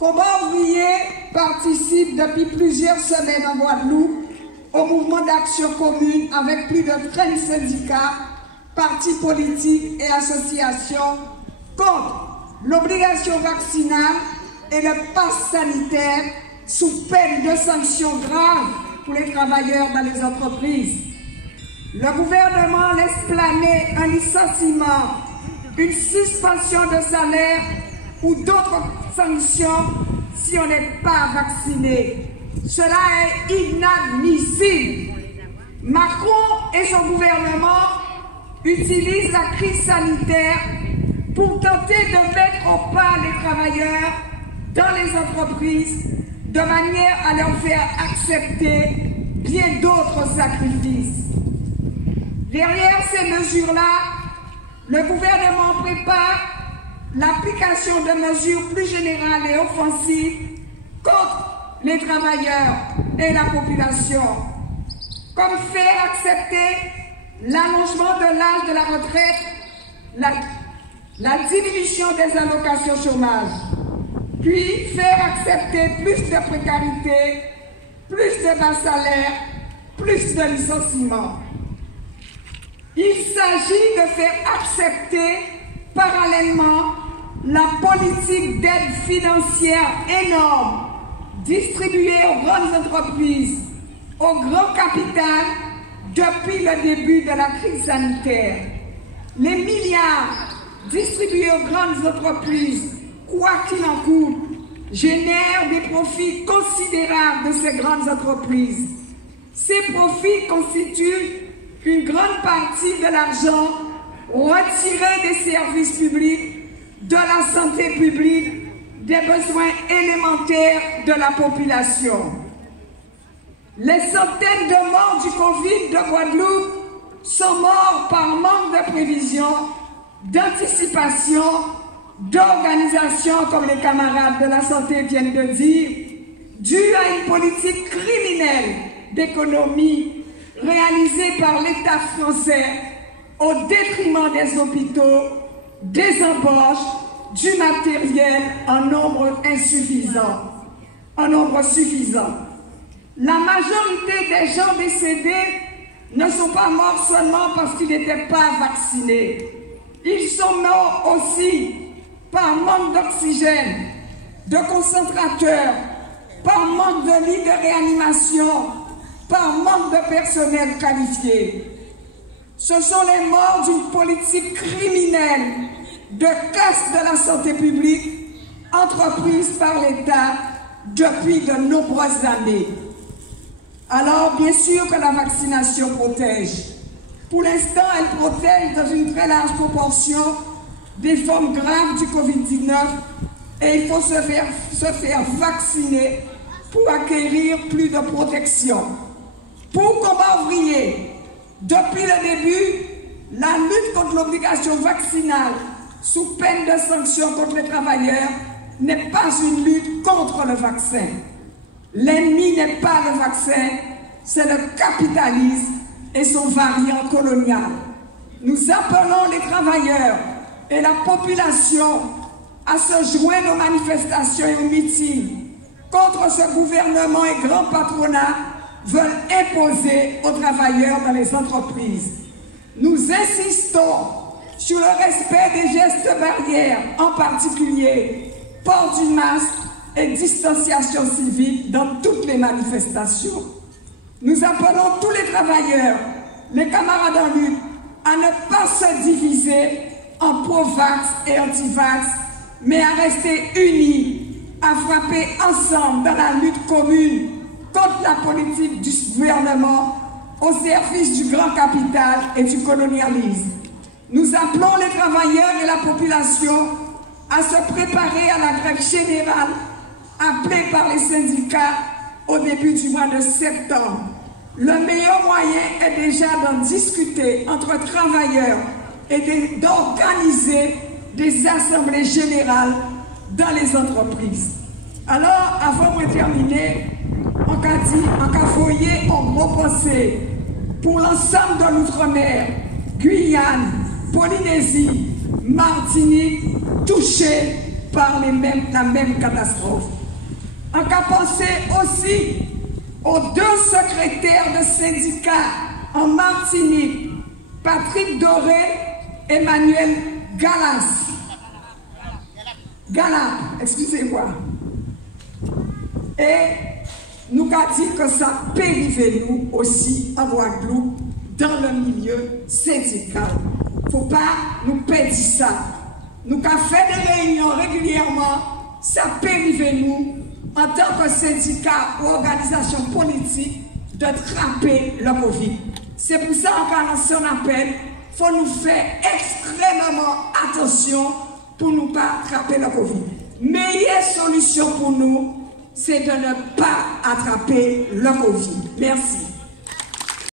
Combat ouvrier participe depuis plusieurs semaines en Guadeloupe au mouvement d'action commune avec plus de 30 syndicats, partis politiques et associations contre l'obligation vaccinale et le pass sanitaire sous peine de sanctions graves pour les travailleurs dans les entreprises. Le gouvernement laisse planer un licenciement, une suspension de salaire ou d'autres sanctions si on n'est pas vacciné. Cela est inadmissible. Macron et son gouvernement utilisent la crise sanitaire pour tenter de mettre au pas les travailleurs dans les entreprises de manière à leur faire accepter bien d'autres sacrifices. Derrière ces mesures-là, le gouvernement prépare l'application de mesures plus générales et offensives contre les travailleurs et la population, comme faire accepter l'allongement de l'âge de la retraite, la diminution des allocations chômage, puis faire accepter plus de précarité, plus de bas salaires, plus de licenciements. Il s'agit de faire accepter parallèlement la politique d'aide financière énorme distribuée aux grandes entreprises, au grand capital depuis le début de la crise sanitaire. Les milliards distribués aux grandes entreprises, quoi qu'il en coûte, génèrent des profits considérables de ces grandes entreprises. Ces profits constituent une grande partie de l'argent retiré des services publics, de la santé publique, des besoins élémentaires de la population. Les centaines de morts du Covid de Guadeloupe sont morts par manque de prévision, d'anticipation, d'organisation, comme les camarades de la santé viennent de dire, dû à une politique criminelle d'économie réalisée par l'État français au détriment des hôpitaux, des embauches, du matériel en nombre suffisant. La majorité des gens décédés ne sont pas morts seulement parce qu'ils n'étaient pas vaccinés. Ils sont morts aussi par manque d'oxygène, de concentrateurs, par manque de lits de réanimation, par manque de personnel qualifié. Ce sont les morts d'une politique criminelle de casse de la santé publique entreprise par l'État depuis de nombreuses années. Alors, bien sûr que la vaccination protège. Pour l'instant, elle protège dans une très large proportion des formes graves du Covid-19 et il faut se faire vacciner pour acquérir plus de protection. Pour combat ouvrier, depuis le début, la lutte contre l'obligation vaccinale sous peine de sanctions contre les travailleurs n'est pas une lutte contre le vaccin. L'ennemi n'est pas le vaccin, c'est le capitalisme et son variant colonial. Nous appelons les travailleurs et la population à se joindre aux manifestations et aux meetings contre ce gouvernement et grand patronat veulent imposer aux travailleurs dans les entreprises. Nous insistons sur le respect des gestes barrières, en particulier port du masque et distanciation civique dans toutes les manifestations. Nous appelons tous les travailleurs, les camarades en lutte, à ne pas se diviser en pro-vax et anti-vax, mais à rester unis, à frapper ensemble dans la lutte commune contre la politique du gouvernement au service du grand capital et du colonialisme. Nous appelons les travailleurs et la population à se préparer à la grève générale appelée par les syndicats au début du mois de septembre. Le meilleur moyen est déjà d'en discuter entre travailleurs et d'organiser des assemblées générales dans les entreprises. Alors, avant de terminer, en cas foyer, on repensait pour l'ensemble de l'outre-mer, Guyane, Polynésie, Martinique, touchés par la même catastrophe. On a pensé aussi aux 2 secrétaires de syndicats en Martinique, Patrick Doré, Emmanuel Galas, excusez-moi. Et nous avons dit que ça peut arriver nous aussi en Guadeloupe dans le milieu syndical. Il ne faut pas nous perdre ça. Nous avons fait des réunions régulièrement, ça peut arriver nous en tant que syndicat ou organisation politique de trapper le Covid. C'est pour ça qu'on a lancé un appel. Il faut nous faire extrêmement attention pour ne pas attraper le Covid. Meilleure solution pour nous, c'est de ne pas attraper le Covid. Merci.